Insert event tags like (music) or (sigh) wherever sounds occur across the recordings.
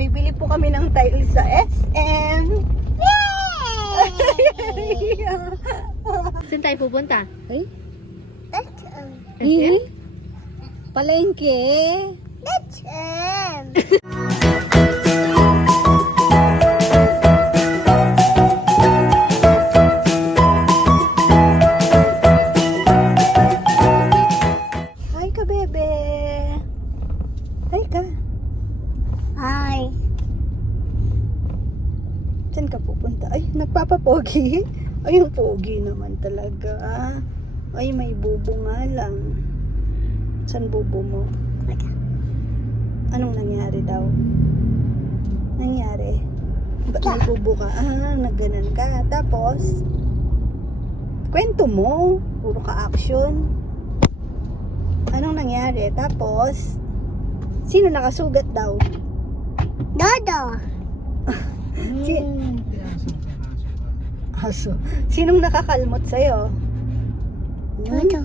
bibili po kami ng tiles sa SM. Saan tayo pupunta? Ay, SM? palengke. Hi (laughs) Saan ka pupunta? Ay, nagpapapogi. (laughs) Ay, yung pogi naman talaga. Ay, may bubo nga lang. Saan bubo mo? Anong nangyari daw? Nangyari? Ba't may bubo ka? Ah, nagganan ka. Tapos, kwento mo. Puro ka action. Anong nangyari? Tapos, sino nakasugat daw? Dodo. Si Aso. Sinong nakakalmot sa'yo? Hmm? Dodo.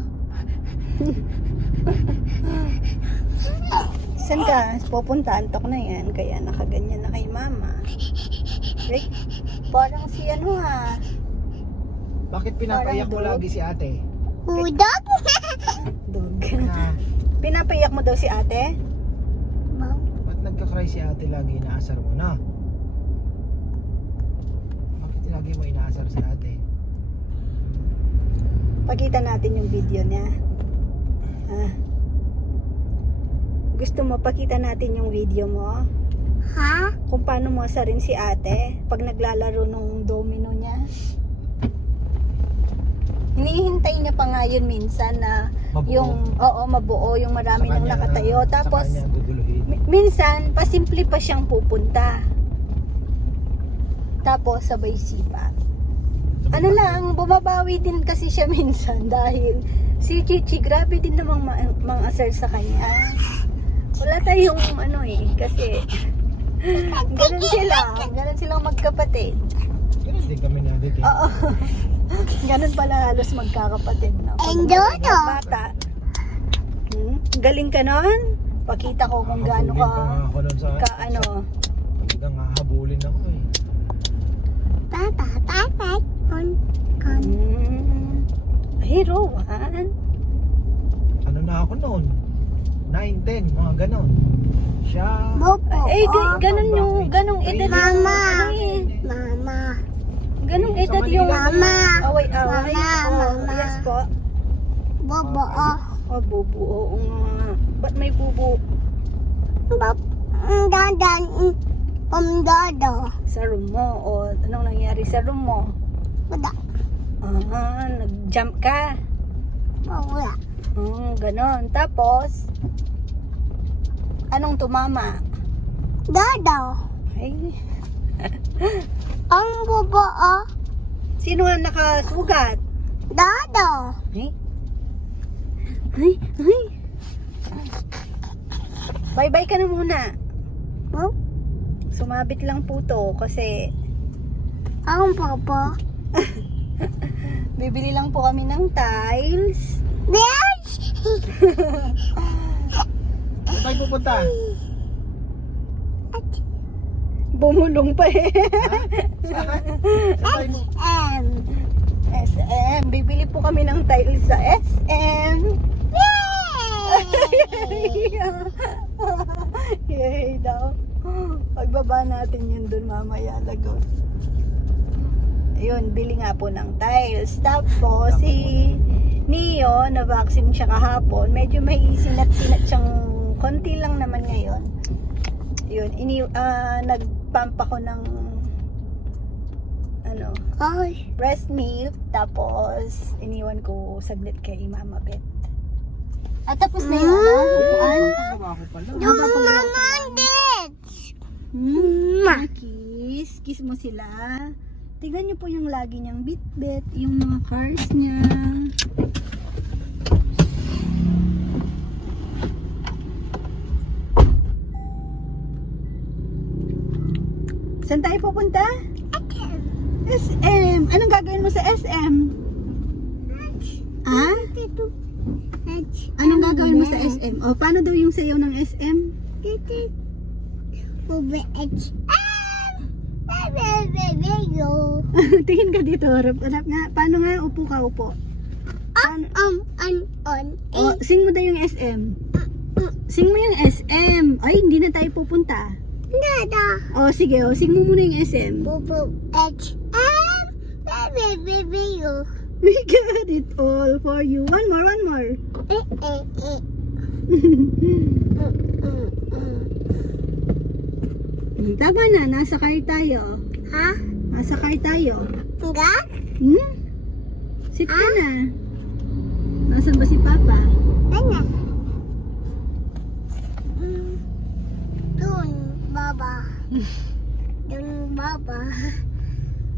(laughs) Saan ka? Pupunta, antok na yan. Kaya nakaganyan na kay mama. Eh, parang si ano ha. Bakit pinapaiyak mo lagi si ate? Udog. Dog. (laughs) Na, Pinapayak mo daw si ate? ba't nagka-cry si ate lagi inaasar mo na? Lagi mo inaasar si ate? Pakita natin yung video niya. Ah. Gusto mo pakita natin yung video mo? Ha? Kung paano mo asarin si ate pag naglalaro nung domino niya? Hinihintay niya pa nga yun minsan na Mabuo. yung, oo, mabuo, yung marami Sa nang nakatayo. na- Tapos, minsan, pasimple pa siyang pupunta. Tapos, sabay sipa. Ano lang, bumabawi din kasi siya (laughs) minsan dahil si Chichi, grabe din namang ma- mang asar sa kanya. Wala tayong ano eh, kasi ganun sila, ganun silang magkapatid. Ganun din kami na dito. Oo. (laughs) ganun pala halos magkakapatid. Pag And mga Dodo. Bata. Hmm? Galing ka nun? Pakita ko kung gaano ka, ako nun sa ka ano. Talagang hahabulin ako eh. Papa. Kon, kon. Hmm. Ay, Rowan. Ano na ako noon? 9, 10, mga ganon. Siya... Bobo. Eh, ga- ganun yung, ganong edad yung, Mama. ano eh. Mama. Ganong edad yung Mama. away-away. Mama, Oh, mama. yes po. Bobo. Oh. Oh, bubu. Oo nga. Ba't may bubu Bob. Dadan. Dodo. sa room mo? O anong nangyari sa room mo? Wala. Ah, nag-jump ka. Wala. Hmm, ganon. Tapos, anong tumama? Dodo. Ay, Ang bobo. Oh. sino nga nakasugat? Dodo. Ay, ay, ay. Bye-bye ka na muna. Oh. Sumabit lang po to kasi Ang bobo. (laughs) bibili lang po kami ng tiles. Bitch. Saan tayo pupunta? Bumulong pa eh. Saan? Saan tayo mo? M. SM. Bibili po kami ng tiles sa SM. Yay daw. Pagbaba natin yun dun mamaya lagot. Ayun, bili nga po ng tiles. Tapos si Neo, na-vaccine siya kahapon. Medyo may sinat-sinat siyang konti lang naman ngayon. Yun, ini ah, nagpump ako ng ano, Ay. breast milk. Tapos, iniwan ko saglit kay Mama Beth. At tapos na yung ano, upuan. Yung mama. Hmm, Ma. kiss. Kiss mo sila. Tignan niyo po yung lagi niyang bit-bit. Yung mga cars niya. Saan tayo pupunta? SM. Anong gagawin mo sa SM? Ha? Anong gagawin mo sa SM? O, paano daw yung sayaw ng SM? (laughs) Tingin ka dito, harap, harap nga. Paano nga, upo ka, upo. Paano? Um, on, on. Oh, sing mo daw yung SM. Sing mo yung SM. Ay, hindi na tayo pupunta. Nada. Oh, sige, oh, sing mo muna yung SM. Bube H. Bebe, bebe, yo. We got it all for you. One more, one more. Eh, eh, eh. Mm, mm, mm. Tama na, nasa car tayo. Ha? Nasa car tayo. Enggak? Hmm? Sit ka na. Nasaan ba si Papa? Mana? Hmm. Dun, baba. (laughs) Dun, baba.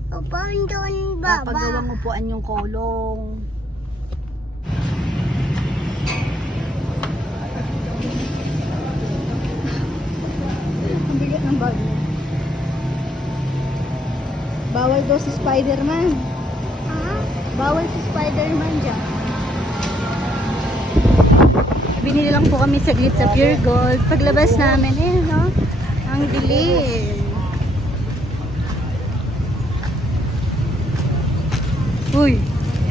Upon dun, baba. Papagawang upuan yung kolong. Ang bigat ng bag mo. Bawal daw si Spider-Man. Ha? Bawal si Spider-Man dyan. Binili lang po kami saglit sa Pure Gold. Paglabas namin, eh, no? Ang dilim. Uy!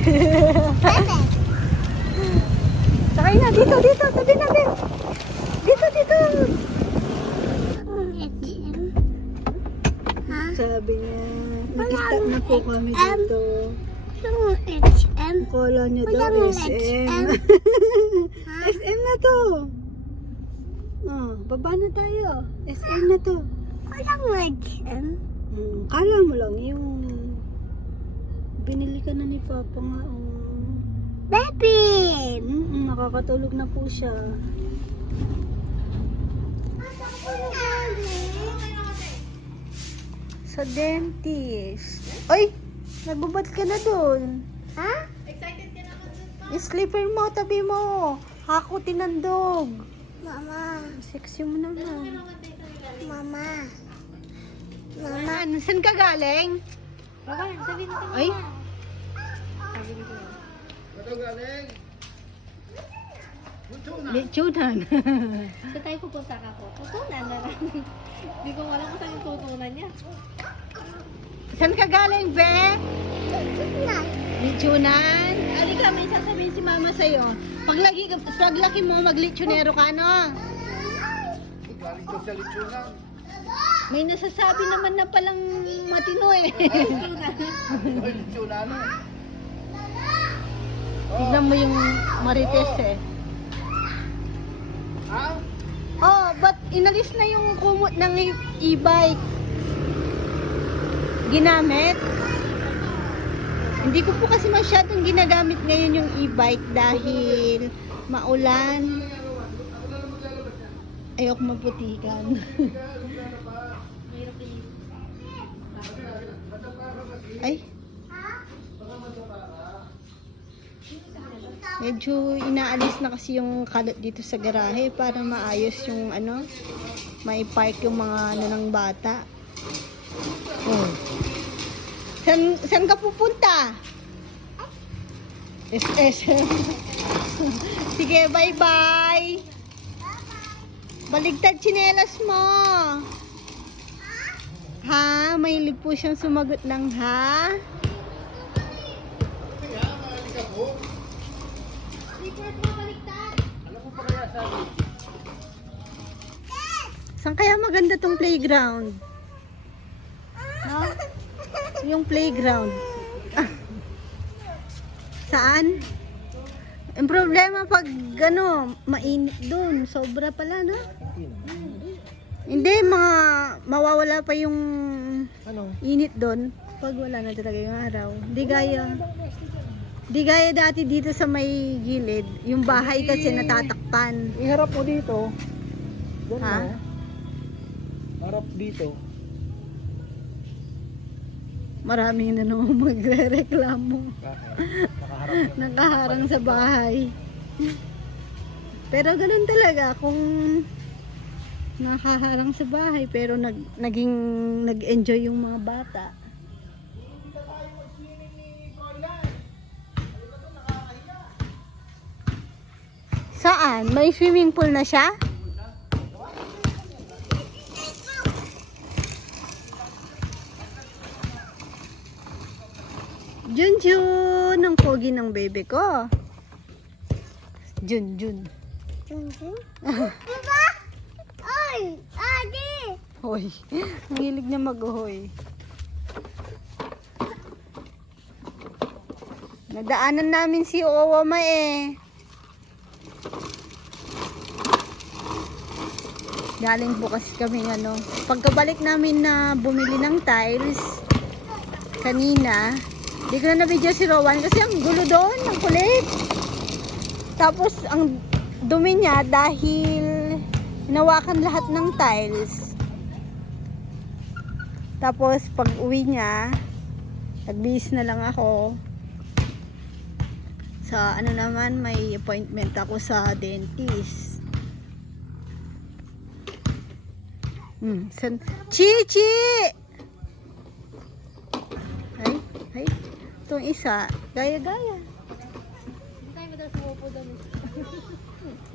(laughs) Sakay na, dito, dito, tabi natin. Dito, dito. HM. Ha? Sabi niya, mag-stop na po kami dito. Yung HM. Kala niya daw SM. SM. (laughs) Na to. Oh, baba na tayo. SM na to. Walang HM. Hmm, kala mo lang yung binili ka na ni Papa nga. Oh. Baby. Mm, nakakatulog na po siya. Sa dentist. Ay! Nagbubad ka na dun. Ha? Slipper mo, tabi mo. Hako tinandog. Mama. Sexy mo naman. Mama. Mama, saan ka galing? Baba, sabihin ko Ay, lechonan. Sa tayo pupunta ka po. Tutunan na lang. Hindi ko alam kung saan yung tutunan niya. Saan ka galing, Be? na. Lechonan? Halika, may sasabihin si Mama sa'yo. Paglaki, paglaki mo, maglechonero ka, no? May nasasabi naman na palang matino eh. Tignan mo yung marites eh. Oh, but inalis na yung kumot ng e- e-bike. Ginamit. Hindi ko po kasi masyadong ginagamit ngayon yung e-bike dahil maulan. Ayok maputikan. (laughs) Ay. Medyo inaalis na kasi yung kalat dito sa garahe para maayos yung ano, maipark yung mga ano ng bata. Oh. San, san ka pupunta? SM. (laughs) Sige, bye-bye. Baligtad chinelas mo. Ha? Mahilig po siyang sumagot ng ha? Saan kaya maganda tong playground? Yung playground. Ah. Saan? Ang problema pag ano, mainit doon. Sobra pala, no? Hindi, mga mawawala pa yung Ano? init doon pag wala na talaga yung araw. Di gaya, di gaya dati dito sa may gilid. Yung bahay kasi natatakpan. Iharap mo dito. Diyan Ha? Harap dito. Maraming na naman (laughs) magre-reklamo. Nakaharang sa bahay. Pero ganun talaga kung nakaharang sa bahay pero nag, naging nag-enjoy yung mga bata. Saan? May swimming pool na siya? Junjun! Ang pogi ng baby ko. Junjun. Jun, Jun. (laughs) Diba? Ay, adi. Hoy. Ang hilig niya mag-uhoy. Nadaanan namin si Owama eh. Galing po kasi kami ano. Pagkabalik namin na bumili ng tiles kanina, di ko na na-video si Rowan kasi ang gulo doon, ang kulit. Tapos ang dumi niya dahil hinawakan lahat ng tiles. Tapos pag uwi niya, nagbihis na lang ako. Sa ano naman, may appointment ako sa dentist. Hmm, san Chichi! Ay, ay. Itong isa, gaya-gaya. Hindi tayo madalas umupo doon.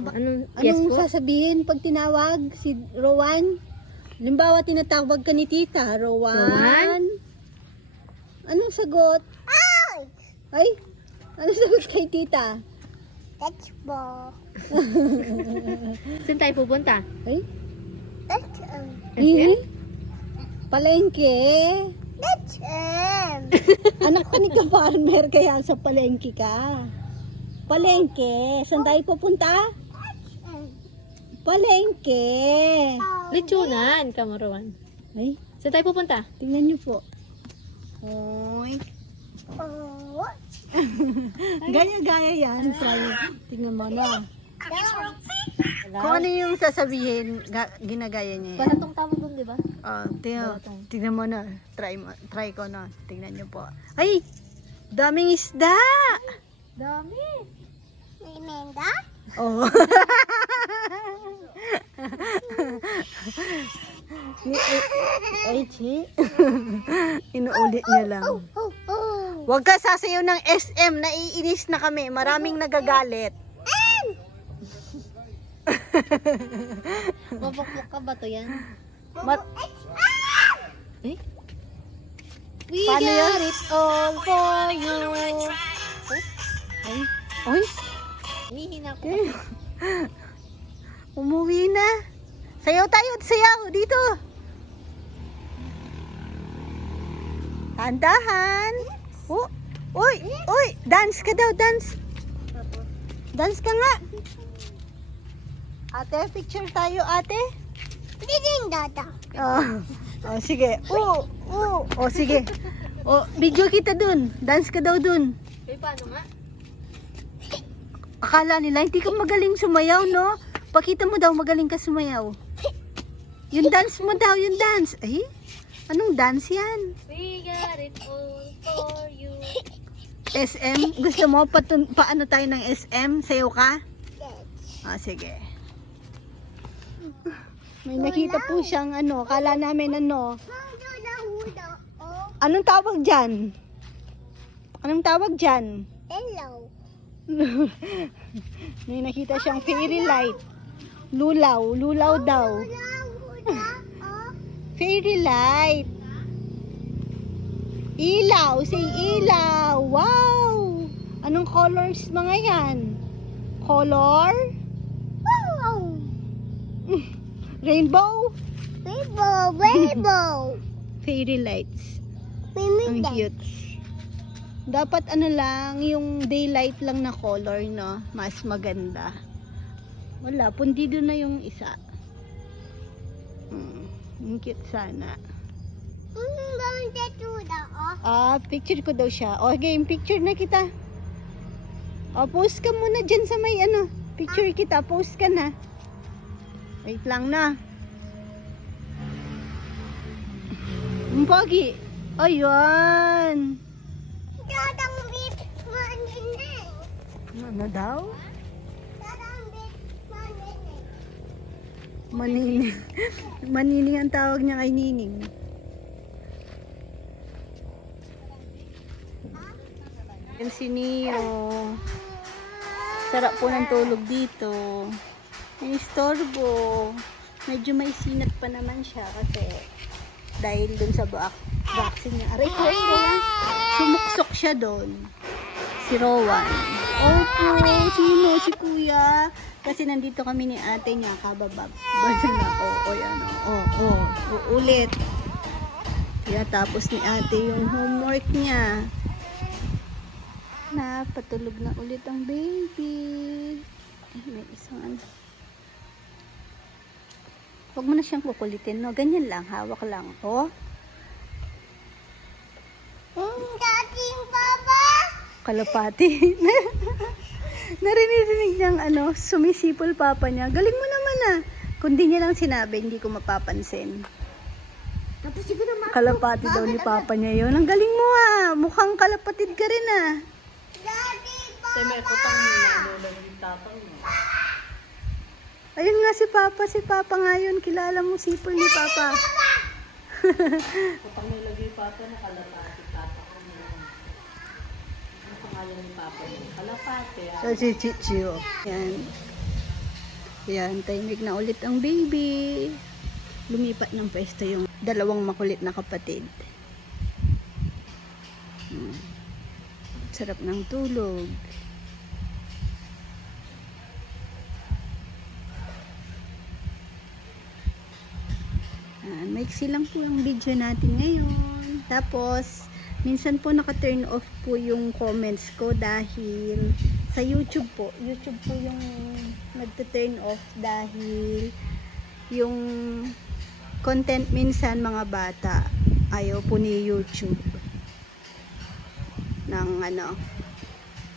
Anong, anong sasabihin pag tinawag si Rowan? Limbawa, tinatawag ka ni tita, Rowan. Rowan? Anong sagot? Ay, Ay, anong sagot kay tita? that's ball. Saan tayo pupunta? Ay, That's um, eh? Palengke. That's. (laughs) Anak ka ni ka-farmer, kaya sa palengke ka. Palengke. Saan tayo pupunta? Palengke. Lechonan, Kamaruan. Ay, Saan tayo pupunta? tingnan niyo po. Oy. Oh, Gaya-gaya yan. Try. Tingnan mo na. Kung ano yung sasabihin, ga- ginagaya niya yan. Balatong tamo doon, di ba? Oh, tingnan, Balatong. tingnan mo na. Try, mo, try ko na. Tingnan niyo po. Ay! Daming isda! Dami. may menda? Oh. (laughs) Ni, ay, chi. (laughs) Inuulit niya lang. Oh, oh. Huwag ka sasayaw ng SM. Naiinis na kami. Maraming nagagalit. Mapukpuk ka ba to yan? Mat Eh? We Paano got it all for you. ay, oy, Hihina ko. eh. Umuwi na. Sayaw tayo, sayaw dito. Tandahan. Oh, uy, uy, dance ka daw, dance. Dance ka nga. Ate, picture tayo, ate. Diding dada. Oh, oh sige. Oo, oo. Oh, sige. Oh, video kita dun. Dance ka daw dun. Eh, paano nga? Akala nila hindi ka magaling sumayaw, no? Pakita mo daw magaling ka sumayaw. Yung dance mo daw, yung dance. Ay, anong dance yan? We got it all for you. SM? Gusto mo patun paano tayo ng SM? Sayaw ka? Yes. Ah, sige. May nakita po siyang ano, kala namin ano. Oh, Anong tawag dyan? Anong tawag dyan? hello. (laughs) May nakita siyang fairy light. Lulaw, lulaw daw. Oh, Fairy light. Ilaw, say ilaw. Wow! Anong colors mga yan? Color? Rainbow? Rainbow, rainbow. (laughs) Fairy lights. Ang cute. Dapat ano lang, yung daylight lang na color, no? Mas maganda. Wala, pundido na yung isa. Hmm, ang cute sana. Hmm, oh. Ah, picture ko daw siya. O, game, picture na kita. O, post ka muna dyan sa may ano. Picture kita, post ka na. Wait lang na. Ang pogi. Ayun. Dadang bit maninig. Ano daw? Dadang (laughs) bit maninig. Manining. Manining ang tawag niya kay Nining. Yan si Neo. Sarap po ng tulog dito. May istorbo. Medyo may sinat pa naman siya kasi dahil dun sa back vaccine niya. Aray ko. Sumuksok siya doon. Si Rowan. Opo, sino? Si Kuya. Kasi nandito kami ni ate niya, kababab. Basta na, oo, oh, yan, oo, oh, oh. Kaya tapos ni ate yung homework niya. Napatulog na ulit ang baby. Ay, may isang ano. Huwag mo na siyang kukulitin, no? Ganyan lang, hawak lang. Oh, dating papa. kalapati. (laughs) Narinig niyang ano, sumisipol papa niya. Galing mo naman ah. Kung di niya lang sinabi, hindi ko mapapansin. Tapos siguro ma... Kalapati daw ni papa niya yun. Ang galing mo ah. Mukhang kalapatid ka rin ah. Dating Ayun nga si Papa, si Papa nga yun. Kilala mo sipol ni Papa. Sa si Chichio. Yan. Yan, tahimik na ulit ang baby. Lumipat ng pwesto yung dalawang makulit na kapatid. Hmm. Sarap ng tulog. Ayan, maiksi lang po ang video natin ngayon. Tapos, minsan po naka-turn off po yung comments ko dahil sa YouTube po. YouTube po yung nagta-turn off dahil yung content minsan mga bata ayaw po ni YouTube ng ano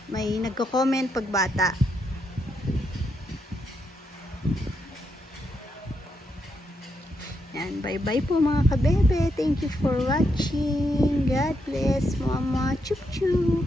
may nagko-comment pag bata Yan, bye-bye po mga kabebe. Thank you for watching. God bless, mama. Chup chup.